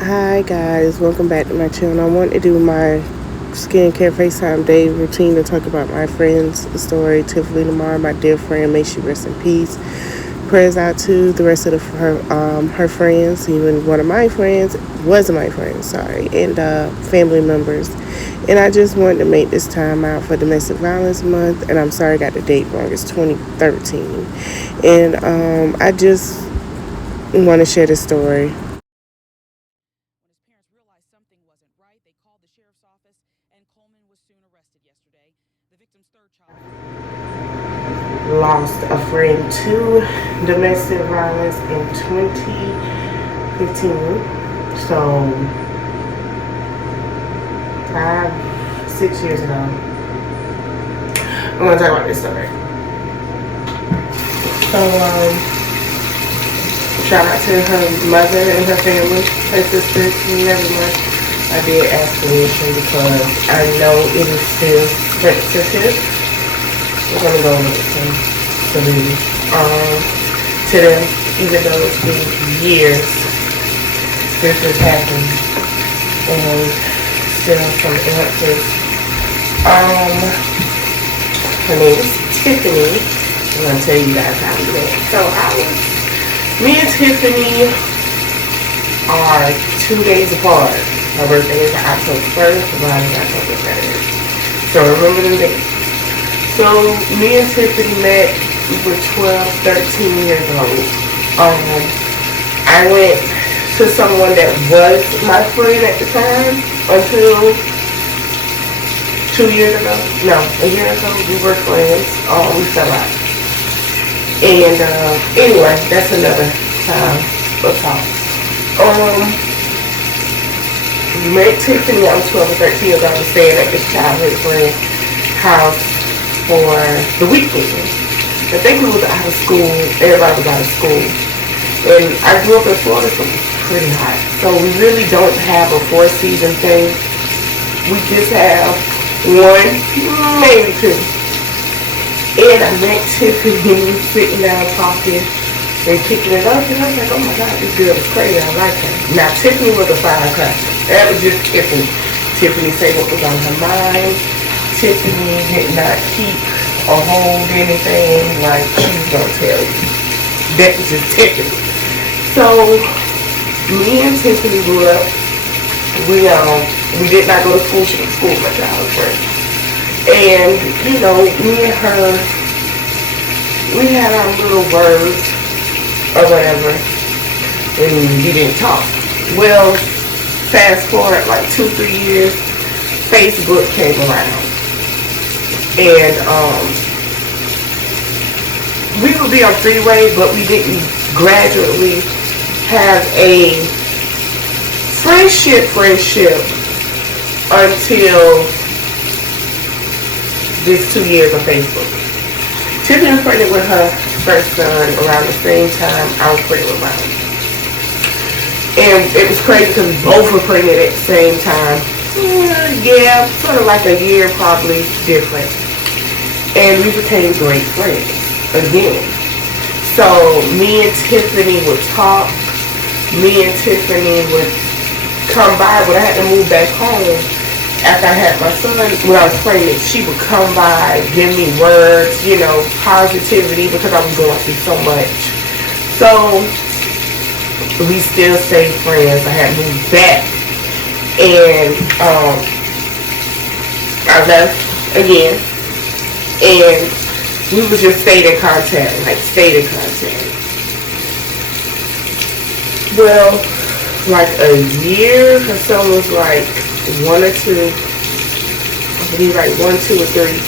Hi guys, welcome back to my channel. I want to do my skincare FaceTime day routine to talk about my friend's story, Tiffany Lamar, my dear friend. May she rest in peace. Prayers out to the rest of her friends, even one of my friends, wasn't my friend, sorry, and family members. And I just wanted to make this time out for Domestic Violence Month, and I'm sorry I got the date wrong. It's 2013, and I just want to share this story. When his parents realized something wasn't right, they called the sheriff's office, and Coleman was soon arrested yesterday. The victim's third child. Lost a friend to domestic violence in 2015. So 6 years ago. I'm gonna talk about this story. So shout out to her mother and her family, her sisters, and everyone. I did ask permission because I know it is still sensitive. We're gonna go with some to them, even though it's been years since this happened, and still some answers. Her name is Tiffany. I'm gonna tell you guys how we met. So me and Tiffany are 2 days apart. Her birthday is October 1st, mine is October 3rd. So remember the date. So me and Tiffany met, we were 12, 13 years old. I went to someone that was my friend at the time until 2 years ago. No, a year ago we were friends. We fell out. And anyway, that's another time of talk. Met Tiffany, I was 12 or 13 years old. I was staying at this childhood friend's house for the weekend. I think we was out of school. Everybody was out of school. And I grew up in Florida, so it was pretty hot. So we really don't have a four-season thing. We just have one, maybe two. And I met Tiffany sitting down talking and kicking it up. And I was like, oh my God, this girl is crazy. I like her. Now, Tiffany was a firecracker. That was just Tiffany. Tiffany said what was on her mind. Tiffany did not keep or hold anything like she was gonna tell you. That was just Tiffany. So me and Tiffany grew up. We did not go to school. She went to school with my childhood friend. And me and her, we had our little words or whatever, and we didn't talk. Well, fast forward like 2-3 years, Facebook came around. And we would be on freeway, but we didn't gradually have a friendship until this 2 years of Facebook. Tiffany was pregnant with her first son around the same time I was pregnant with mine. And it was crazy because we both were pregnant at the same time. Yeah, sort of like a year probably different. And we became great friends again. So me and Tiffany would talk. Me and Tiffany would come by when I had to move back home. After I had my son, when I was pregnant, she would come by, give me words, positivity, because I was going through so much. So we still stayed friends. I had moved back, and I left again. And we would just stay in contact. Well, like a year, her son was like 1 or 2. I believe like 1, 2, or 3.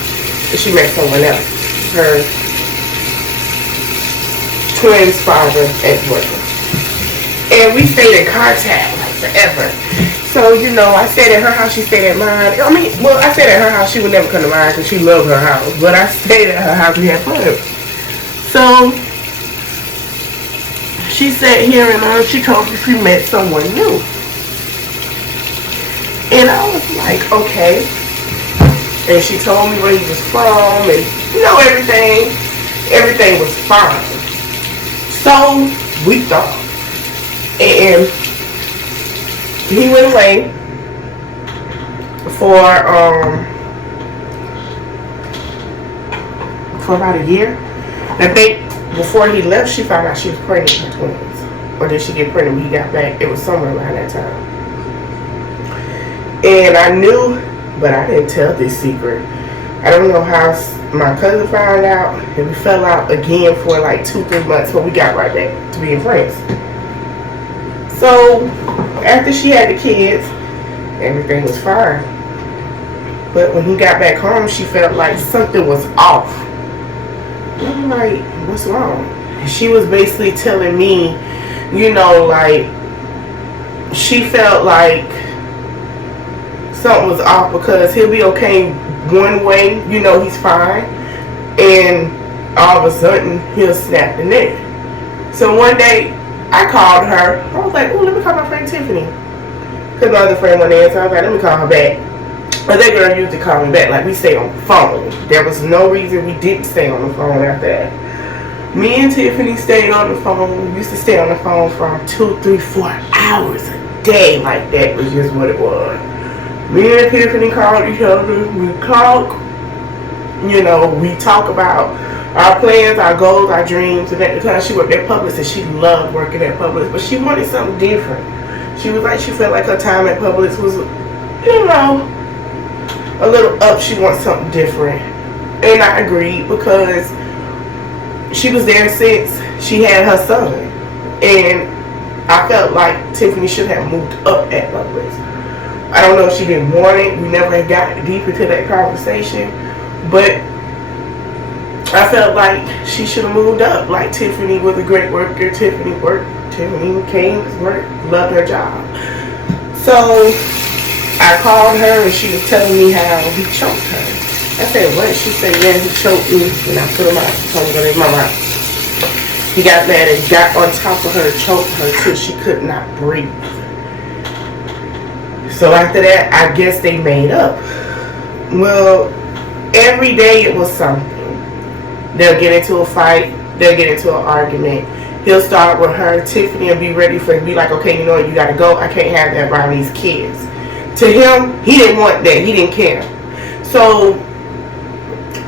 She met someone else. Her twin's father at Georgia. And we stayed in contact like forever. So, I stayed at her house, she stayed at mine. I stayed at her house, she would never come to mine because she loved her house. But I stayed at her house, we had fun. So, she sat here and she told me she met someone new. And I was like, okay. And she told me where he was from and, everything. Everything was fine. So, we thought. And he went away for about a year. I think before he left, she found out she was pregnant with twins. Or did she get pregnant when he got back? It was somewhere around that time. And I knew, but I didn't tell this secret. I don't know how my cousin found out, and we fell out again for like 2-3 months, but we got right back to being friends. So after she had the kids, everything was fine. But when he got back home, she felt like something was off. I'm like, what's wrong? She was basically telling me, you know, like, she felt like something was off because he'll be okay one way, you know, he's fine, and all of a sudden he'll snap the neck. So one day I called her. I was like, oh, let me call my friend Tiffany, because my other friend went in, so I was like, let me call her back. But that girl used to call me back. Like, we stay on the phone. There was no reason we didn't stay on the phone after that. Me and Tiffany stayed on the phone. We used to stay on the phone for 2, 3, 4 hours a day. Like, that was just what it was. Me and Tiffany called each other. We talk. You know, we talk about our plans, our goals, our dreams. And at the time, she worked at Publix, and she loved working at Publix. But she wanted something different. She was like, she felt like her time at Publix was, you know, a little up. She wants something different. And I agreed, because she was there since she had her son. And I felt like Tiffany should have moved up at Publix. I don't know if she didn't want it. We never had gotten deep into that conversation. But I felt like she should have moved up. Like, Tiffany was a great worker. Tiffany worked. Tiffany came to work. Loved her job. So I called her, and she was telling me how he choked her. I said, what? She said, yeah, he choked me, and I put him out. I told him to go to my mouth. He got mad and got on top of her, choked her till she could not breathe. So after that, I guess they made up. Well, every day it was something. They'll get into a fight. They'll get into an argument. He'll start with her. Tiffany will be ready for it. Be like, okay, you know what? You got to go. I can't have that around these kids. To him, he didn't want that. He didn't care. So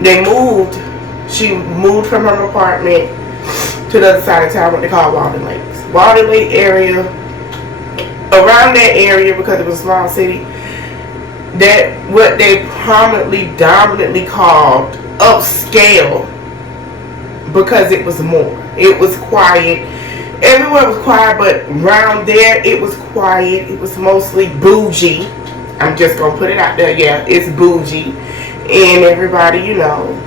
they moved. She moved from her apartment to the other side of town, what they call Walden Lakes. Walden Lake area, around that area, because it was a small city, that what they dominantly called upscale, because it was more. It was quiet. Everywhere was quiet, but around there it was quiet. It was mostly bougie. I'm just gonna put it out there. Yeah, it's bougie, and everybody, you know,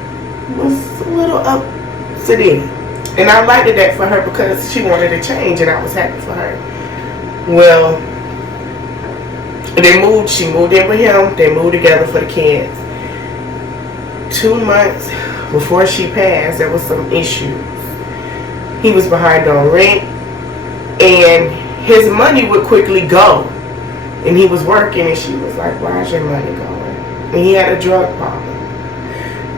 was a little up to them. And I liked that for her, because she wanted to change, and I was happy for her. Well, they moved. She moved in with him. They moved together for the kids. 2 months before she passed, there was some issues. He was behind on rent, and his money would quickly go. And he was working, and she was like, why is your money going? And he had a drug problem.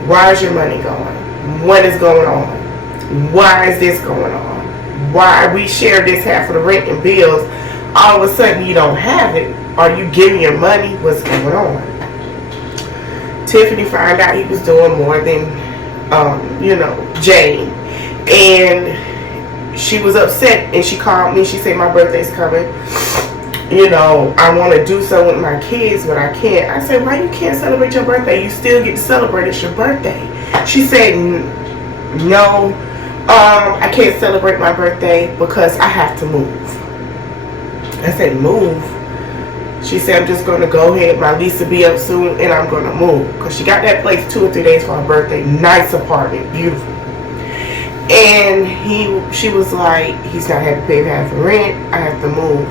Why is your money going? What is going on? Why is this going on? Why we share this half of the rent and bills? All of a sudden you don't have it. Are you giving your money? What's going on? Tiffany found out he was doing more than, you know, Jane. And she was upset, and she called me. She said, my birthday's coming. You know, I want to do something with my kids, but I can't. I said, why you can't celebrate your birthday? You still get to celebrate. It's your birthday. She said, no, I can't celebrate my birthday because I have to move. I said, move? She said, I'm just going to go ahead. My lease will be up soon, and I'm going to move. Because she got that place 2 or 3 days for her birthday. Nice apartment. Beautiful. And she was like, he's not having to pay half the rent. I have to move.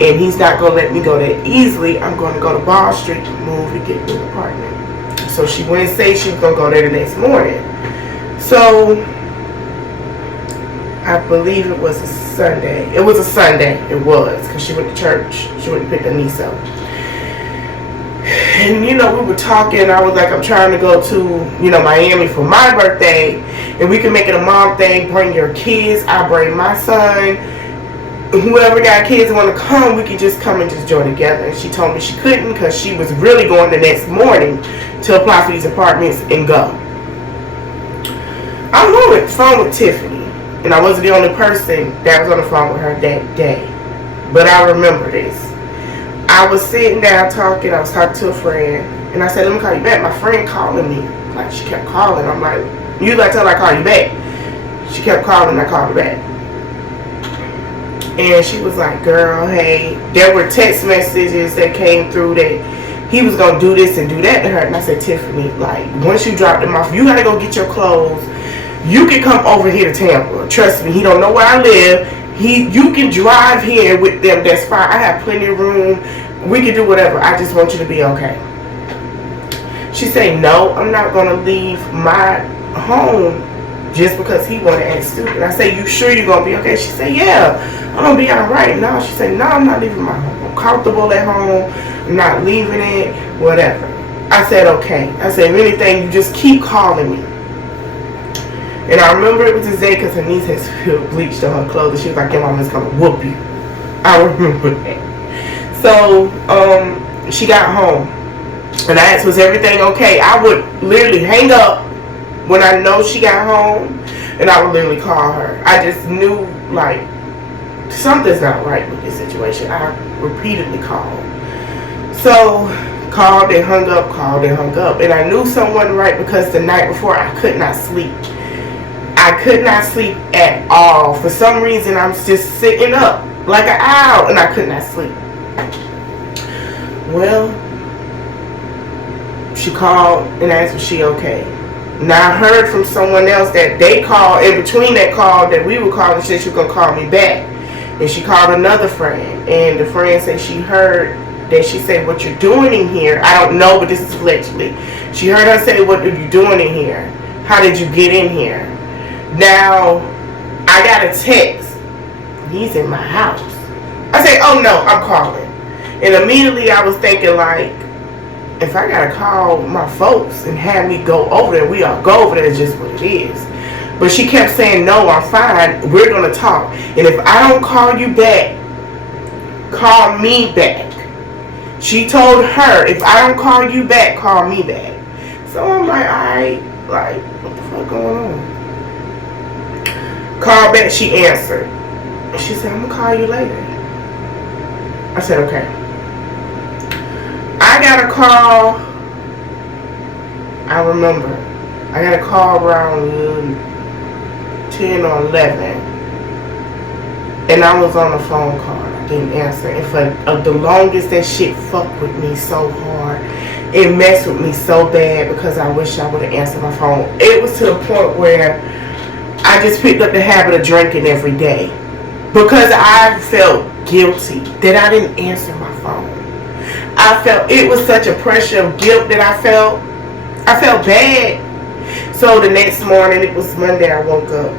And he's not going to let me go that easily. I'm going to go to Ball Street to move and get a new apartment. So she went and said she was going to go there the next morning. So I believe it was a Sunday. It was a Sunday. It was, because she went to church. She went to pick her niece up. And, you know, we were talking. I was like, I'm trying to go to, you know, Miami for my birthday. And we can make it a mom thing. Bring your kids. I bring my son. whoever got kids and want to come, we could just come and just join together. And she told me she couldn't because she was really going the next morning to apply for these apartments and go. I was on the phone with Tiffany, and I wasn't the only person that was on the phone with her that day. But I remember this. I was sitting down talking. I was talking to a friend, and I said, "Let me call you back." My friend calling me. Like, she kept calling. I'm like, "You gotta tell her I call you back." She kept calling. I called her back. And she was like, "Girl, hey," there were text messages that came through that he was going to do this and do that to her. And I said, "Tiffany, like, once you drop them off, you got to go get your clothes. You can come over here to Tampa. Trust me, he don't know where I live. You can drive here with them. That's fine. I have plenty of room. We can do whatever. I just want you to be okay." She said, "No, I'm not going to leave my home just because he want to act stupid." I said, "You sure you're going to be okay?" She said, "Yeah, I'm going to be all right." No, she said, "No, I'm not leaving my home. I'm comfortable at home. I'm not leaving it, whatever." I said, "Okay." I said, "If anything, you just keep calling me." And I remember it was this day because her niece had spilled bleach on her clothes. And she was like, "Your mama's going to whoop you." I remember that. So, she got home. And I asked, "Was everything okay?" I would literally hang up when I know she got home, and I would literally call her. I just knew, like, something's not right with this situation. I repeatedly called. So, called and hung up, called and hung up. And I knew something wasn't right because the night before I could not sleep. I could not sleep at all. For some reason, I'm just sitting up like an owl, and I could not sleep. Well, she called and asked, "Was she okay?" Now I heard from someone else that they called, in between that call that we were calling, she said she was going to call me back. And she called another friend, and the friend said she heard that she said, "What you're doing in here," I don't know, but this is allegedly, she heard her say, "What are you doing in here? How did you get in here?" Now, I got a text, "He's in my house." I said, "Oh no, I'm calling." And immediately I was thinking, like, if I gotta call my folks and have me go over there, we all go over there, it's just what it is. But she kept saying, "No, I'm fine. We're gonna talk. And if I don't call you back, call me back." She told her, "If I don't call you back, call me back." So I'm like, alright, like, what the fuck going on? Call back, she answered. She said, "I'm gonna call you later." I said, "Okay." I got a call, I remember, I got a call around 10 or 11, and I was on a phone call. I didn't answer, and for the longest, that shit fucked with me so hard. It messed with me so bad because I wish I would have answered my phone. It was to the point where I just picked up the habit of drinking every day because I felt guilty that I didn't answer my phone. I felt, it was such a pressure of guilt that I felt bad. So the next morning, it was Monday, I woke up.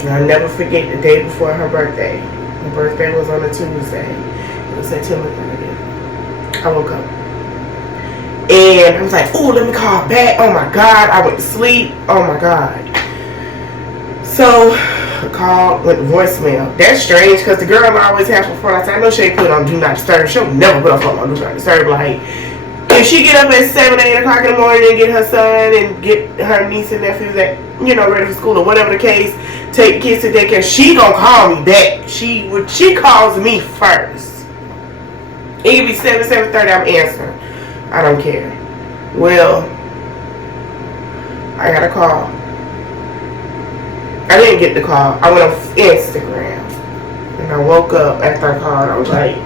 And I'll never forget the day before her birthday. Her birthday was on a Tuesday. It was September 30th. I woke up. And I was like, "Oh, let me call back. Oh my God." I went to sleep. Oh my God. So I called, went to voicemail. That's strange because the girl I always have for fun. I said, "I know she ain't put on Do Not Disturb. She'll never put on Do Not Disturb." Like, if she get up at 7, 8 o'clock in the morning and get her son and get her niece and nephews that, ready for school or whatever the case, take kids to daycare, she gonna call me back. She calls me first. It could be 7, 7:30, I'm answering. I don't care. Well, I got a call. I didn't get the call. I went on Instagram. And I woke up after I called. I was like,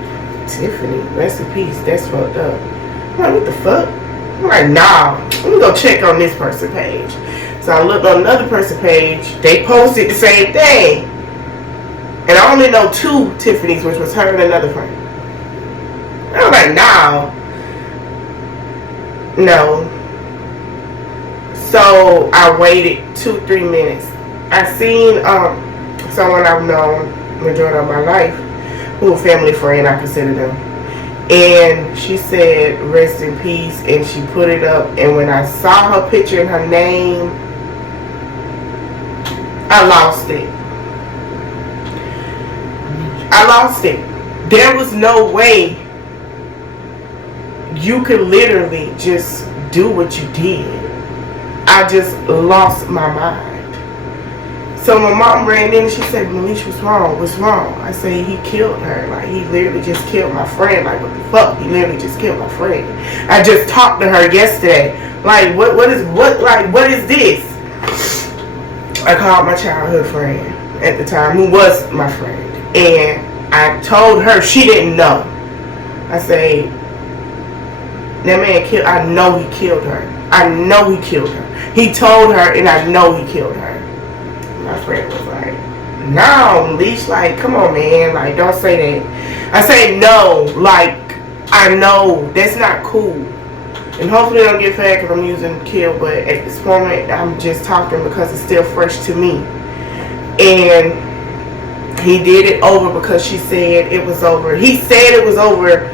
"Tiffany, rest in peace. That's fucked up." I'm like, "What the fuck?" I'm like, "Nah, let me go check on this person's page." So I looked on another person's page. They posted the same thing. And I only know 2 Tiffany's, which was her and another friend. And I was like, "Nah. No." So I waited 2-3 minutes. I seen someone I've known majority of my life, who a family friend, I consider them. And she said, "Rest in peace," and she put it up. And when I saw her picture and her name, I lost it. I lost it. There was no way you could literally just do what you did. I just lost my mind. So my mom ran in and she said, Malish, what's wrong? What's wrong? I said, he killed her. Like, he literally just killed my friend. Like, what the fuck? He literally just killed my friend. I just talked to her yesterday. Like, what is this? I called my childhood friend at the time, who was my friend. And I told her, she didn't know. I say, that man killed, I know he killed her. I know he killed her. He told her, and I know he killed her. My friend was like, no, Leash, like, come on, man, like, don't say that. I say, no, like, I know, that's not cool. And hopefully I don't get fed because I'm using kill, but at this moment, I'm just talking because it's still fresh to me. And he did it over because she said it was over. He said it was over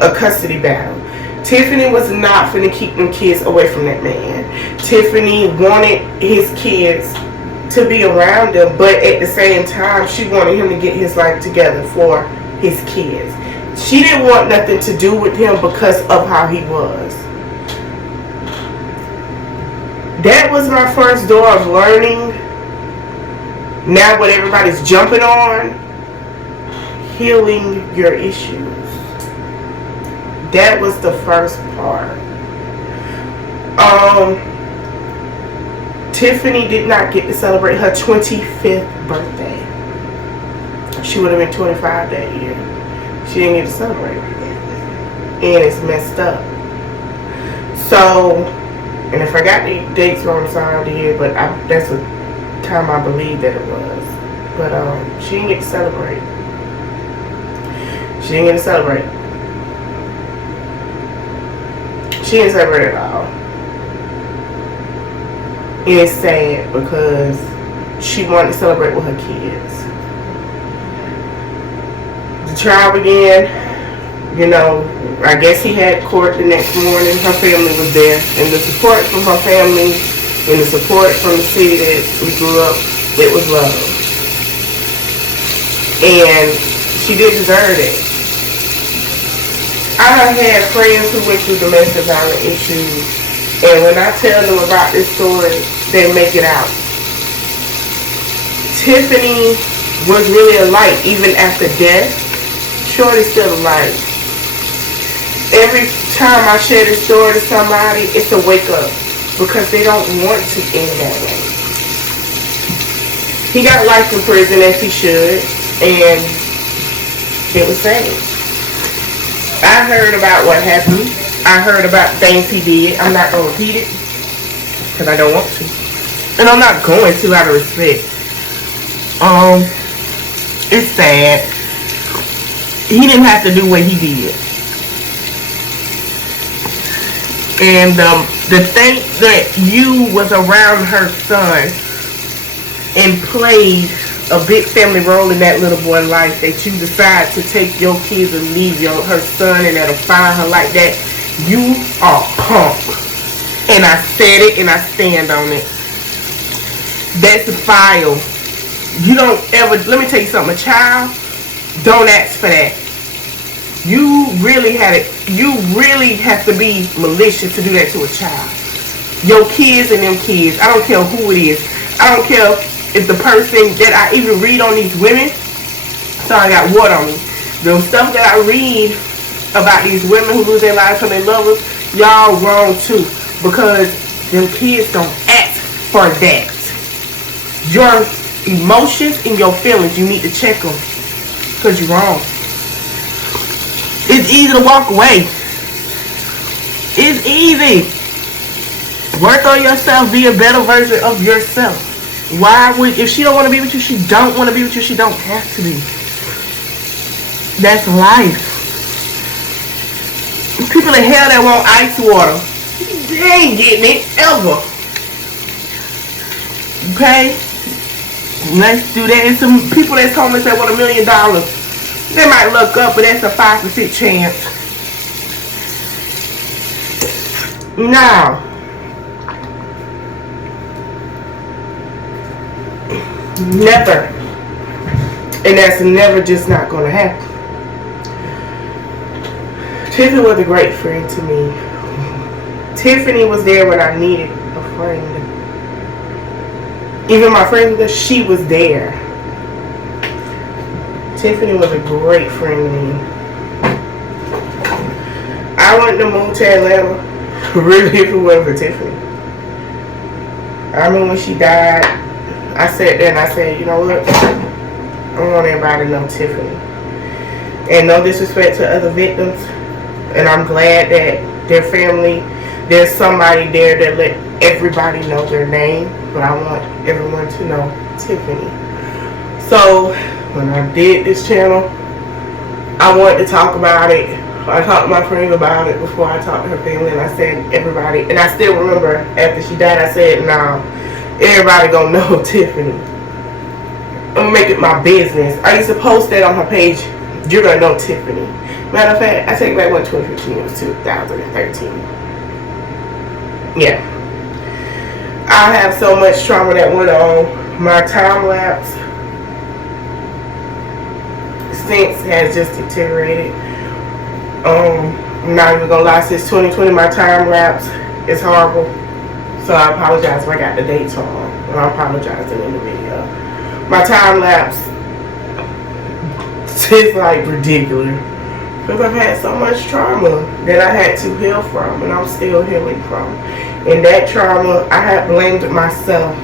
a custody battle. Tiffany was not finna keep them kids away from that man. Tiffany wanted his kids to be around him, but at the same time, she wanted him to get his life together for his kids. She didn't want nothing to do with him because of how he was. That was my first door of learning. Now what everybody's jumping on, healing your issues. That was the first part. Tiffany did not get to celebrate her 25th birthday. She would have been 25 that year. She didn't get to celebrate. And it's messed up. So, and if I got the dates wrong, I'm sorry I did, but that's the time I believe that it was. But she didn't get to celebrate. She didn't get to celebrate. She didn't celebrate at all. And it's sad because she wanted to celebrate with her kids. The trial began, you know, I guess he had court the next morning. Her family was there. And the support from her family and the support from the city that we grew up, it was love. And she didn't deserve it. I have had friends who went through domestic violence issues, and when I tell them about this story, they make it out. Tiffany was really a light, even after death. Shorty's still a light. Every time I share this story to somebody, it's a wake up, because they don't want to end that way. He got life in prison, as he should, and it was sad. I heard about what happened. I heard about things he did. I'm not going to repeat it because I don't want to. And I'm not going to out of respect. It's sad. He didn't have to do what he did. And the thing that you was around her son and played a big family role in that little boy's life, that you decide to take your kids and leave her son and that'll find her like that, you are punk. And I said it and I stand on it. That's a file. You don't ever, let me tell you something, a child, don't ask for that. You really have to be malicious to do that to a child. Your kids and them kids, I don't care who it is. I don't care if the person that I even read on these women, sorry, I got water on me. The stuff that I read about these women who lose their lives because they love us, y'all wrong too. Because them kids don't ask for that. Your emotions and your feelings, you need to check them. Because you're wrong. It's easy to walk away. It's easy. Work on yourself. Be a better version of yourself. Why would, if she don't want to be with you, she don't want to be with you. She don't have to be. That's life. People in hell that want ice water, they ain't getting it ever. Okay? Let's do that. And some people that's homeless that want $1 million, they might look up, but that's a 5% chance. Now, never, And that's never just not going to happen. Tiffany was a great friend to me. Tiffany was there when I needed a friend. Even my friend, she was there. Tiffany was a great friend to me. I wouldn't have moved to Atlanta really if it wasn't for Tiffany. I remember when she died, I sat there and I said, you know what? I don't want everybody to know Tiffany. And no disrespect to other victims. And I'm glad that their family, there's somebody there that let everybody know their name. But I want everyone to know Tiffany. So when I did this channel, I wanted to talk about it. I talked to my friends about it before I talked to her family, and I said everybody, and I still remember after she died, I said, nah, everybody gonna know Tiffany. I'm gonna make it my business. I used to post that on her page, you're gonna know Tiffany. Matter of fact, I take back when 2015, it was 2013. Yeah. I have so much trauma that went on. My time lapse since has just deteriorated. I'm not even gonna lie, since 2020 my time lapse is horrible. So I apologize if I got the dates wrong. And I apologize in the video. My time lapse is like ridiculous. Because I've had so much trauma that I had to heal from, and I'm still healing from. And that trauma, I had blamed myself.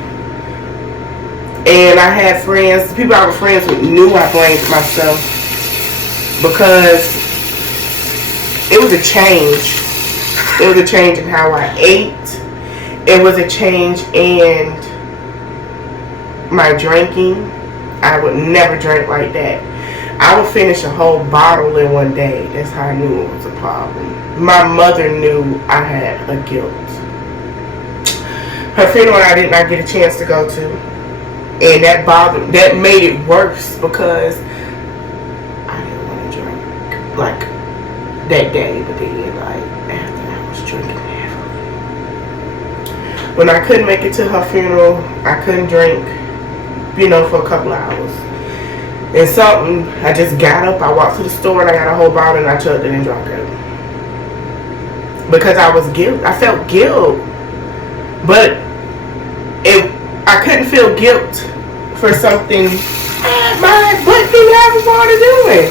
And I had friends, people I was friends with knew I blamed myself. Because it was a change. It was a change in how I ate. It was a change in my drinking. I would never drink like that. I would finish a whole bottle in one day. That's how I knew it was a problem. My mother knew I had a guilt. Her funeral I did not get a chance to go to. And that bothered, that made it worse because I didn't want to drink like that day, but then like after I was drinking heavily. When I couldn't make it to her funeral, I couldn't drink, you know, for a couple hours. And something, I just got up, I walked to the store and I got a whole bottle and I chugged it and drank it. Because I was guilt, I felt guilt. But I couldn't feel guilt for something my butt didn't have a part of doing.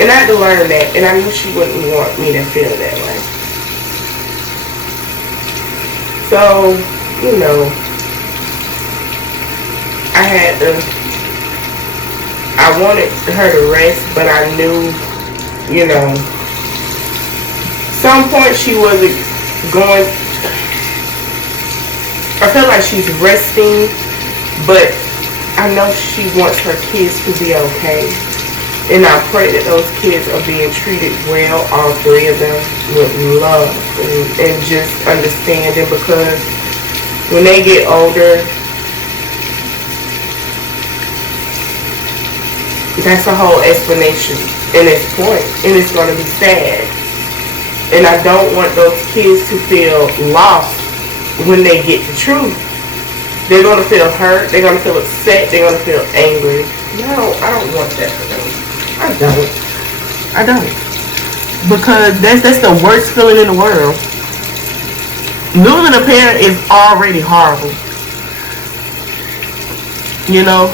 And I had to learn that, and I knew she wouldn't want me to feel that way. So, you know, I wanted her to rest, but I knew, you know, some point she wasn't going. I feel like she's resting, but I know she wants her kids to be okay. And I pray that those kids are being treated well, all three of them, with love and just understanding, because when they get older, that's a whole explanation in its point, and it's going to be sad. And I don't want those kids to feel lost when they get the truth. They're going to feel hurt, they're going to feel upset, they're going to feel angry. No, I don't want that for them. I don't. Because that's the worst feeling in the world. Losing a parent is already horrible. You know?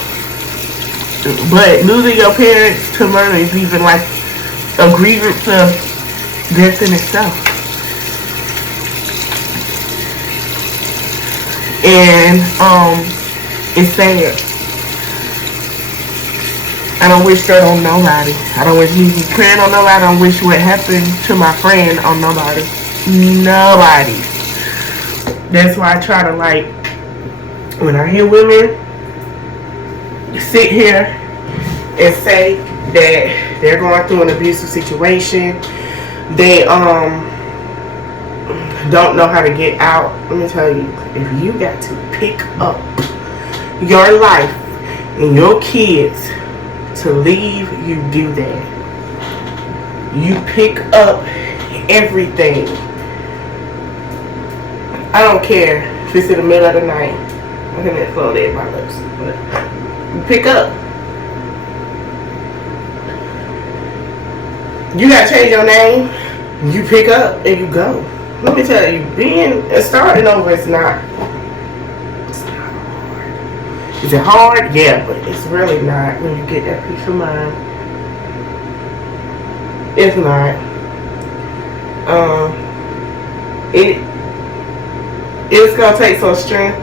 But losing your parents to murder is even like a grievance of death in itself. And it's sad. I don't wish that on nobody. I don't wish me praying on nobody. I don't wish what happened to my friend on nobody. Nobody. That's why I try to, like, when I hear women sit here and say that they're going through an abusive situation, they don't know how to get out. Let me tell you, if you got to pick up your life and your kids to leave, you do that. You pick up everything. I don't care if it's in the middle of the night. I'm gonna float it in my lips. But you pick up You gotta change your name. You pick up and you go. Let me tell you, starting over is not. It's not hard. Is it hard? Yeah, but it's really not when you get that peace of mind. It's not. It's gonna take some strength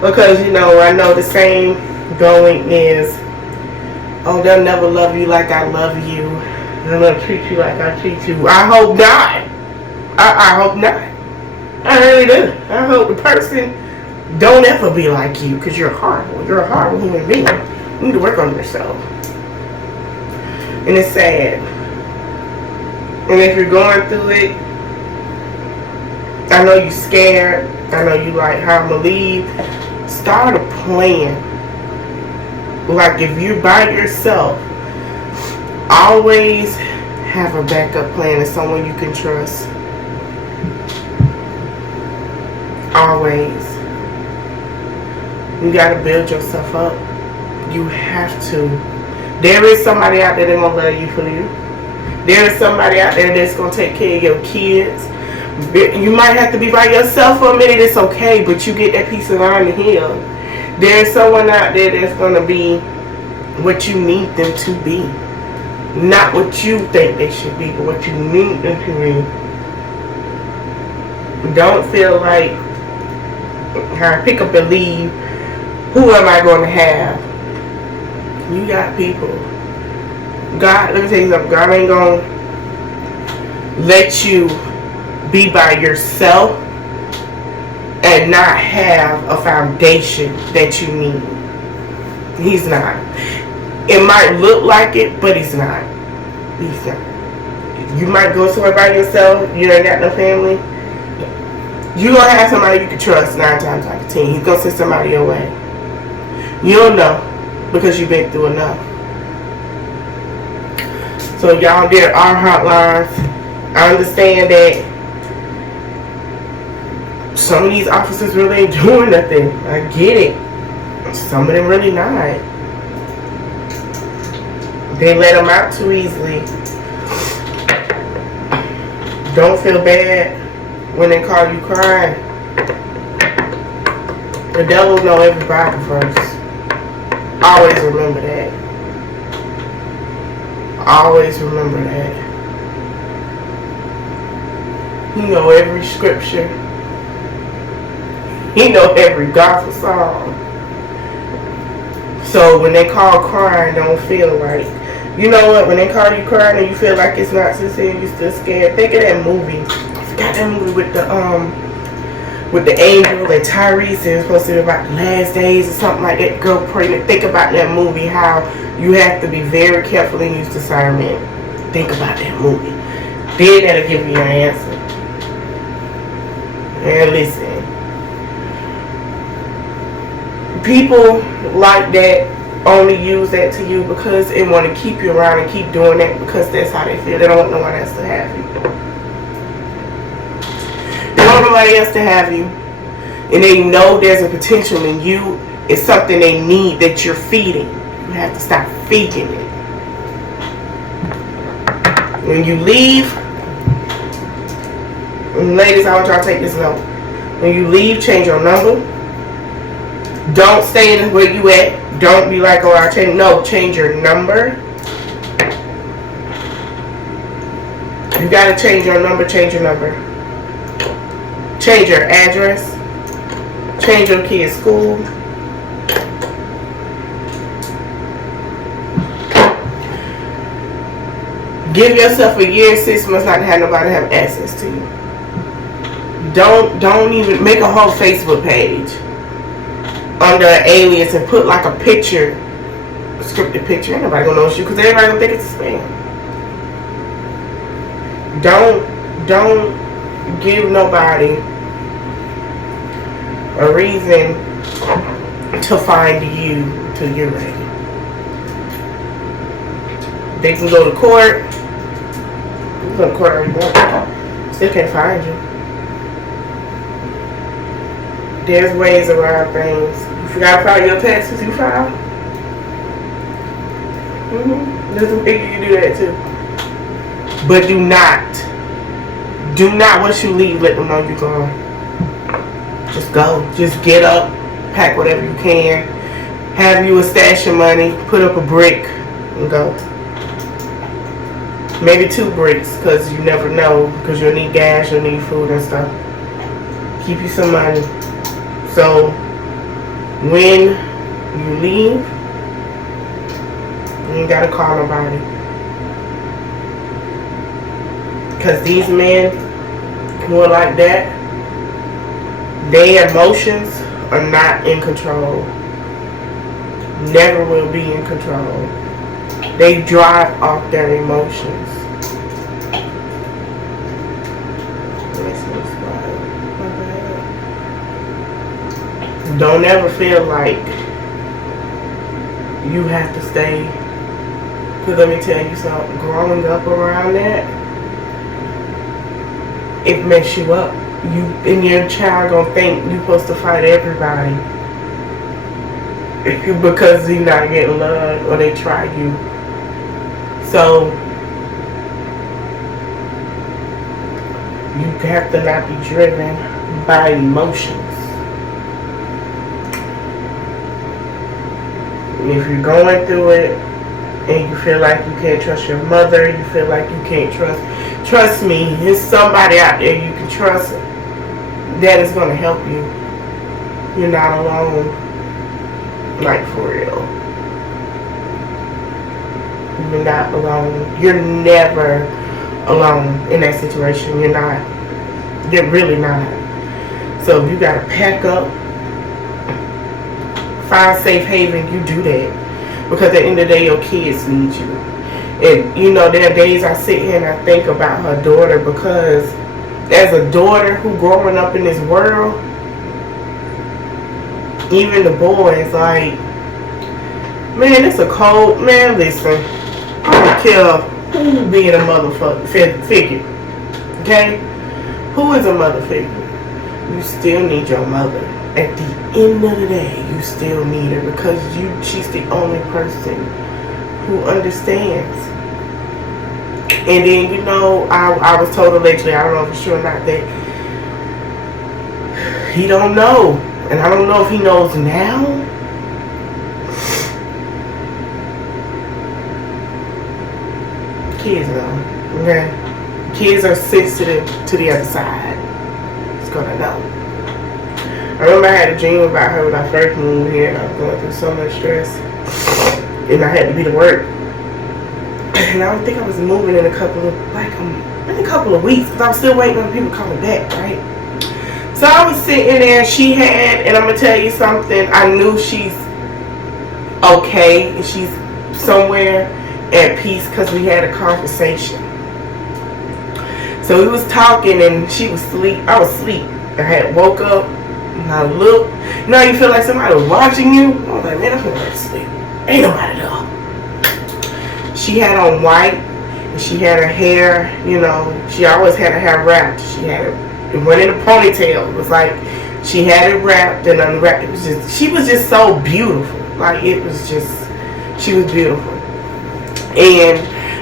because I know the same going is, oh, they'll never love you like I love you. They'll never treat you like I treat you. I hope not. I hope not. I really do. I hope the person don't ever be like you because you're horrible. You're a horrible human being. You need to work on yourself. And it's sad. And if you're going through it, I know you're scared. I know you like how I'm going to leave. Start a plan. Like if you're by yourself, always have a backup plan and someone you can trust. Always. You got to build yourself up. You have to. There is somebody out there that's going to love you for you. There is somebody out there that's going to take care of your kids. You might have to be by yourself for a minute. It's okay, but you get that peace of mind to heal. There's someone out there that's going to be what you need them to be. Not what you think they should be, but what you need them to be. Don't feel like, pick up and leave. Who am I going to have? You got people. God, let me tell you something. God ain't going to let you be by yourself and not have a foundation that you need. He's not. It might look like it, but he's not. He's not. You might go somewhere by yourself. You ain't got no family. You're going to have somebody you can trust 9 times out of 10. He's going to send somebody your way. You'll know because you've been through enough. So y'all, there are hotlines. I understand that some of these officers really ain't doing nothing. I get it. Some of them really not. They let them out too easily. Don't feel bad when they call you crying. The devil know everybody first. Always remember that. Always remember that. He know every scripture. He know every gospel song. So when they call crying, don't feel right. You know what? When they call you crying and you feel like it's not sincere, you're still scared. Think of that movie. I forgot that movie with the angel and Tyrese. It's supposed to be about the last days or something like that. Girl pregnant. Think about that movie. How you have to be very careful and use discernment. Think about that movie. Then that'll give you your answer. And listen. People like that only use that to you because they want to keep you around and keep doing that because that's how they feel. They don't want no one else to have you. They don't want nobody else to have you. And they know there's a potential in you. It's something they need that you're feeding. You have to stop feeding it. When you leave, and ladies, I want y'all to take this note. When you leave, change your number. Don't stay in where you at. Don't be like, oh, I'll change. No, change your number. You gotta change your number. Change your number. Change your address. Change your kid's school. Give yourself a year, 6 months not to have nobody have access to you. Don't even make a whole Facebook page under an alias and put like a picture, a scripted picture. Ain't nobody gonna know it's you because everybody gonna think it's a spam. Don't give nobody a reason to find you till you're ready. They can go to court. You can go to court all you want. Still can't find you. There's ways around things. If you gotta file your taxes, you file. There's a way you can do that too. But do not, once you leave, let them know you're gone. Just go. Just get up, pack whatever you can, have you a stash of money, put up a brick, and go. Maybe 2 bricks, because you never know, because you'll need gas, you'll need food and stuff. Keep you some money. So, when you leave, you ain't gotta call nobody. Because these men who are like that, their emotions are not in control. Never will be in control. They drive off their emotions. Don't ever feel like you have to stay. Because let me tell you something, growing up around that, it mess you up. You and your child gonna think you're supposed to fight everybody because you're not getting loved or they try you. So you have to not be driven by emotions. If you're going through it and you feel like you can't trust your mother, you feel like you can't trust me, there's somebody out there you can trust that is going to help you. You're not alone. Like, for real. You're not alone. You're never alone in that situation. You're not. You're really not. So if you got to pack up, find safe haven, you do that. Because at the end of the day, your kids need you. And, you know, there are days I sit here and I think about her daughter, because as a daughter who growing up in this world, even the boys, like, man, it's a cold, man, listen, I don't care who being a motherfucking figure, okay? Who is a mother figure? You still need your mother. At the end of the day, you still need her, because she's the only person who understands. And then, you know, I was told allegedly, I don't know for sure or not, that he don't know. And I don't know if he knows now. Kids know, okay? Kids are sensitive to the other side. It's gonna know. I remember I had a dream about her when I first moved here, and I was going through so much stress. And I had to be to work. And I don't think I was moving in a couple of weeks, because I was still waiting on people coming back, right? So I was sitting there, and I'm going to tell you something, I knew she's okay, and she's somewhere at peace, because we had a conversation. So we was talking, and she was asleep. I was asleep. I had woke up, and I looked. You know how you feel like somebody was watching you? I was like, man, I'm going to sleep. Ain't nobody there. She had on white, and she had her hair, you know, she always had her hair wrapped. She had it went in a ponytail. It was like she had it wrapped and unwrapped. It was just, she was just so beautiful. Like, it was just, she was beautiful. And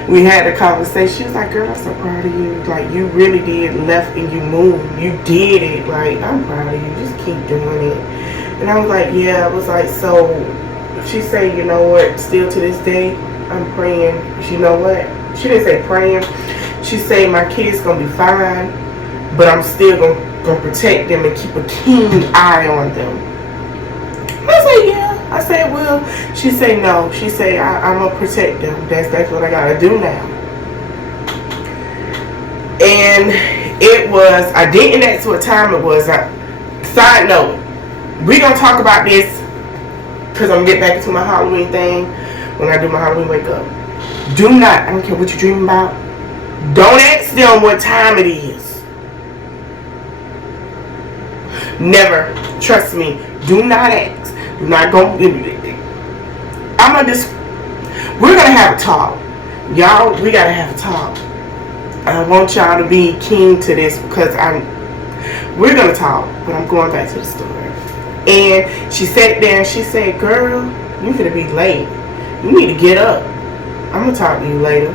we had a conversation. She was like, girl, I'm so proud of you. Like, you really did left and you moved. You did it. Like, I'm proud of you. Just keep doing it. And I was like, yeah. I was like, so she said, you know what, still to this day, I'm praying. You know what? She didn't say praying. She said my kids gonna be fine, but I'm still gonna protect them and keep a keen eye on them. I said, yeah. I said, well. She said, no. She said, I'm gonna protect them. That's what I gotta do now. And it was, I didn't ask what time it was. Side note, we gonna talk about this, because I'm gonna get back into my Halloween thing. When I do my Halloween wake up, do not, I don't care what you're dreaming about, don't ask them what time it is. Never. Trust me. Do not ask. Do not go. We're gonna have a talk. Y'all, we gotta have a talk. I want y'all to be keen to this, because we're gonna talk, but I'm going back to the store. And she sat there and she said, girl, you're gonna be late. You need to get up. I'm gonna talk to you later.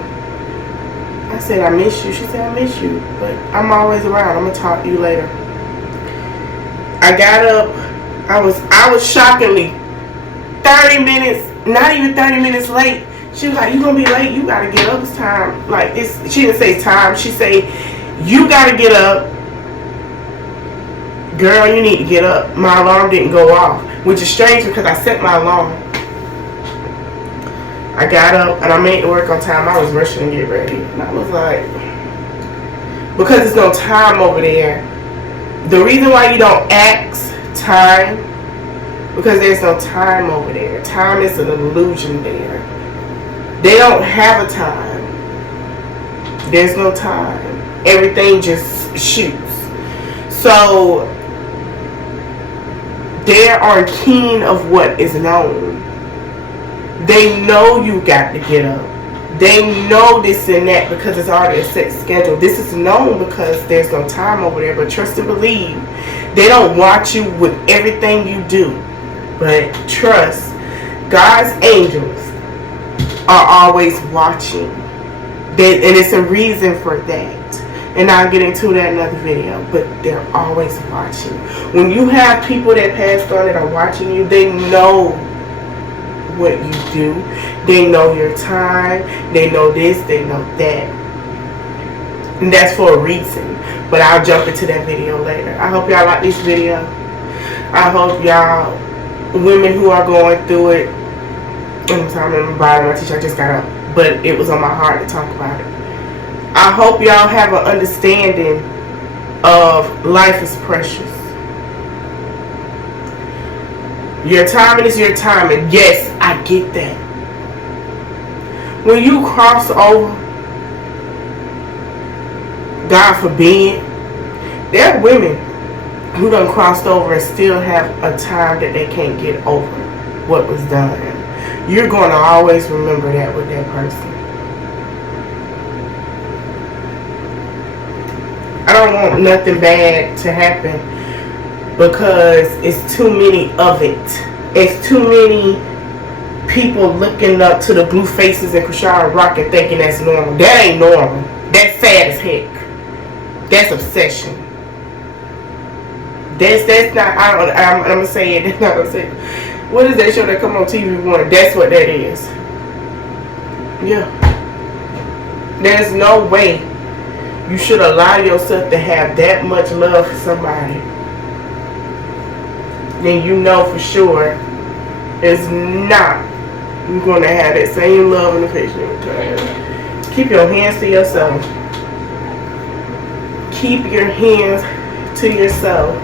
I said, I miss you. She said, I miss you, but I'm always around. I'm gonna talk to you later. I got up. I was shockingly 30 minutes, not even 30 minutes late. She was like, you gonna be late? You gotta get up. It's time. Like, she didn't say time. She said, you gotta get up. Girl, you need to get up. My alarm didn't go off, which is strange because I set my alarm. I got up and I made it work on time. I was rushing to get ready. And I was like, because there's no time over there. The reason why you don't ask time, because there's no time over there. Time is an illusion there. They don't have a time. There's no time. Everything just shoots. So they are keen of what is known. They know you got to get up. They know this and that because it's already a set schedule. This is known because there's no time over there. But trust and believe, they don't watch you with everything you do. But trust, God's angels are always watching. And it's a reason for that. And I'll get into that in another video. But they're always watching. When you have people that passed on that are watching you, they know what you do. They know your time. They know this. They know that. And that's for a reason. But I'll jump into that video later. I hope y'all like this video. I hope y'all, women who are going through it, I'm sorry, I'm bottom my teacher, I just got up, but it was on my heart to talk about it. I hope y'all have an understanding of life is precious. Your timing is your timing. Yes, I get that. When you cross over, God forbid, there are women who done crossed over and still have a time that they can't get over what was done. You're going to always remember that with that person. I don't want nothing bad to happen because it's too many of it. It's too many people looking up to the blue faces and Krishara Rock and thinking that's normal. That ain't normal. That's sad as heck. That's obsession. That's not. I'm gonna say it. That's not gonna say it. What is that show that come on TV One? That's what that is. Yeah. There's no way you should allow yourself to have that much love for somebody. Then you know for sure it's not you're going to have that same love and affection in return. Keep your hands to yourself. Keep your hands to yourself.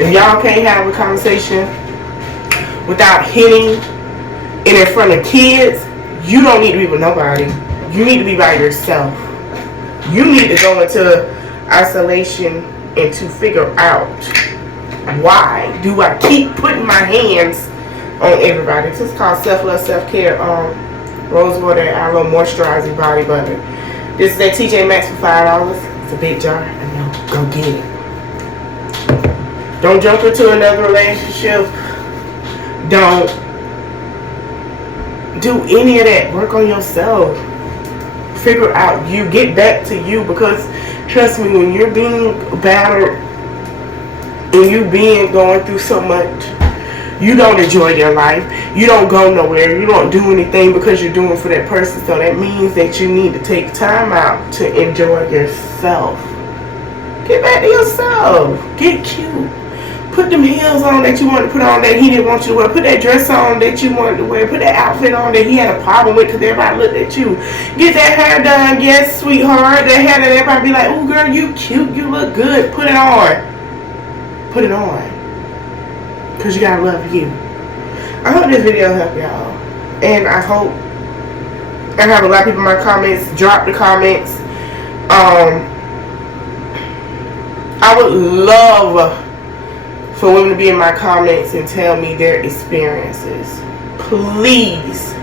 If y'all can't have a conversation without hitting it in front of kids, you don't need to be with nobody. You need to be by yourself. You need to go into isolation and to figure out, why do I keep putting my hands on everybody? This is called self-love, self-care, rose water, aloe moisturizing body butter. This is that TJ Maxx for $5. It's a big jar. I know. Go get it. Don't jump into another relationship. Don't do any of that. Work on yourself. Figure out you. Get back to you, because trust me, when you're being battered and you being going through so much, you don't enjoy your life. You don't go nowhere. You don't do anything because you're doing for that person. So that means that you need to take time out to enjoy yourself. Get back to yourself. Get cute. Put them heels on that you wanted to put on that he didn't want you to wear. Put that dress on that you wanted to wear. Put that outfit on that he had a problem with because everybody looked at you. Get that hair done. Yes, sweetheart. That hair that everybody be like, oh, girl, you cute. You look good. Put it on. Put it on. Because you gotta love you. I hope this video helped y'all. And I hope I have a lot of people in my comments. Drop the comments. I would love for women to be in my comments and tell me their experiences. Please.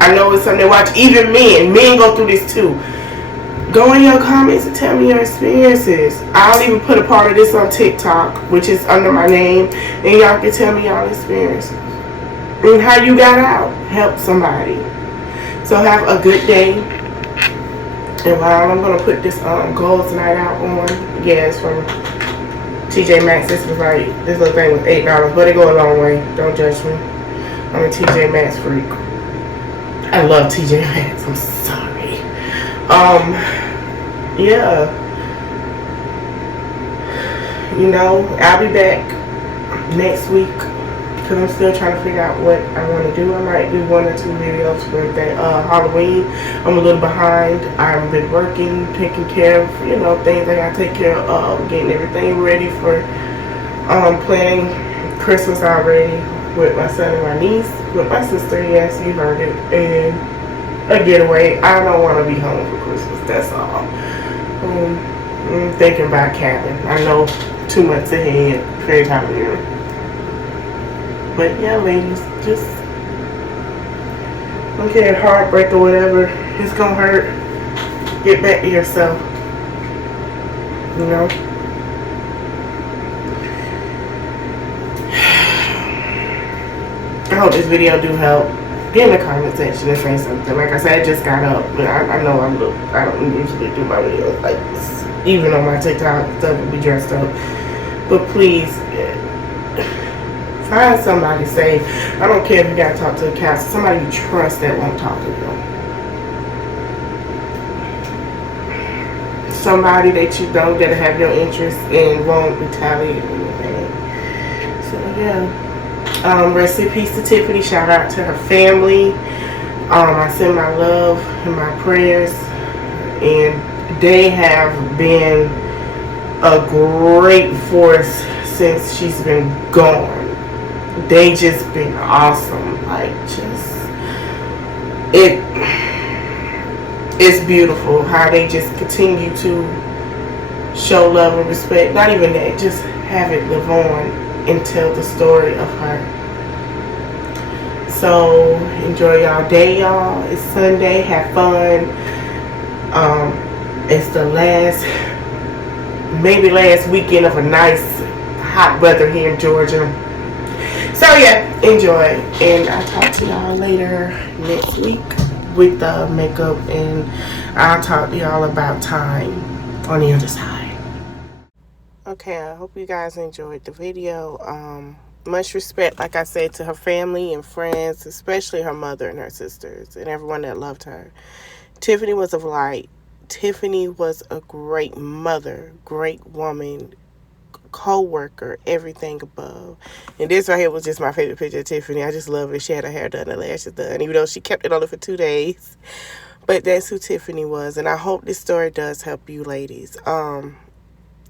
I know it's something to watch. Even men. Men go through this too. Go in your comments and tell me your experiences. I'll even put a part of this on TikTok, which is under my name, and y'all can tell me y'all experiences. and how you got out. Help somebody. So have a good day. And while I'm gonna put this goals night out on, yeah, it's from TJ Maxx. This was like, this little thing was $8, but it go a long way. Don't judge me. I'm a TJ Maxx freak. I love TJ Maxx. I'm sorry. Yeah. You know, I'll be back next week because I'm still trying to figure out what I want to do. I might do 1 or 2 videos for that Halloween. I'm a little behind. I've been working, taking care of, you know, things I gotta take care of, getting everything ready for planning Christmas already with my son and my niece, with my sister. Yes, you heard it, and a getaway. I don't want to be home for Christmas. That's all. I'm thinking about cabin. I know 2 months ahead, very time of year. But yeah, ladies, just don't care, heartbreak or whatever, it's gonna hurt. Get back to yourself. You know? I hope this video do help. Get in the comment section and say something. Like I said, I just got up, but I know I don't usually do my videos like this. Even on my TikTok, stuff will be dressed up. But please, find somebody safe. I don't care if you gotta talk to a counselor. Somebody you trust that won't talk to you. Somebody that you know that'll have your interest and won't retaliate or anything. So yeah. Rest in peace to Tiffany. Shout out to her family. I send my love and my prayers, and they have been a great force since she's been gone. They just been awesome. Like, just it's beautiful how they just continue to show love and respect. Not even that, just have it live on and tell the story of her. So enjoy y'all day, y'all. It's Sunday. Have fun. It's the maybe last weekend of a nice hot weather here in Georgia. So yeah, enjoy. And I'll talk to y'all later next week with the makeup, and I'll talk to y'all about time on the other side. Okay, I hope you guys enjoyed the video. Much respect, like I said, to her family and friends, especially her mother and her sisters and everyone that loved her. Tiffany was of light. Tiffany was a great mother, great woman, co-worker, everything above. And this right here was just my favorite picture of Tiffany. I just love it. She had her hair done, her lashes done, even though she kept it on it for 2 days. But that's who Tiffany was. And I hope this story does help you ladies.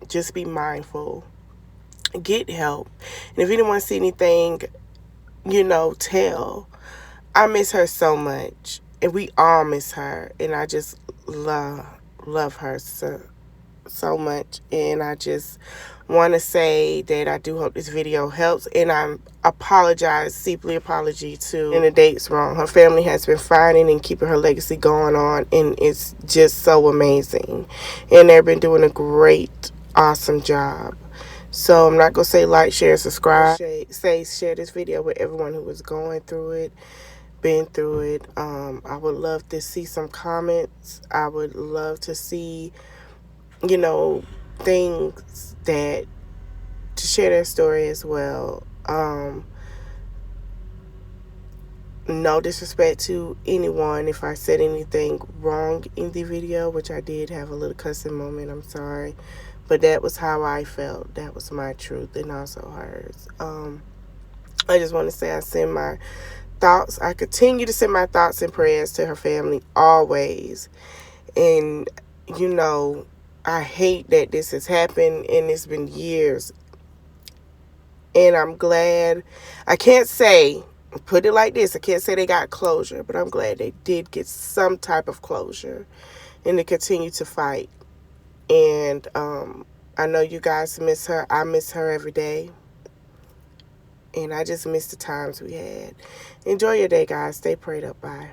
Just be mindful. Get help. And if anyone see anything, you know, tell. I miss her so much. And we all miss her. And I just love her so much. And I just want to say that I do hope this video helps. And I apologize, deeply apology to, and the date's wrong. Her family has been fighting and keeping her legacy going on. And it's just so amazing. And they've been doing a great, awesome job. So I'm not going to say like, share, subscribe. Share this video with everyone who was going through it, been through it. I would love to see some comments. I would love to see, you know, things that, to share their story as well. No disrespect to anyone if I said anything wrong in the video, which I did have a little cussing moment. I'm sorry. But that was how I felt. That was my truth and also hers. I just want to say I send my thoughts. I continue to send my thoughts and prayers to her family always. And, you know, I hate that this has happened and it's been years. And I'm glad. I can't say, put it like this, I can't say they got closure, but I'm glad they did get some type of closure and to continue to fight. And I know you guys miss her. I miss her every day. And I just miss the times we had. Enjoy your day, guys. Stay prayed up. Bye.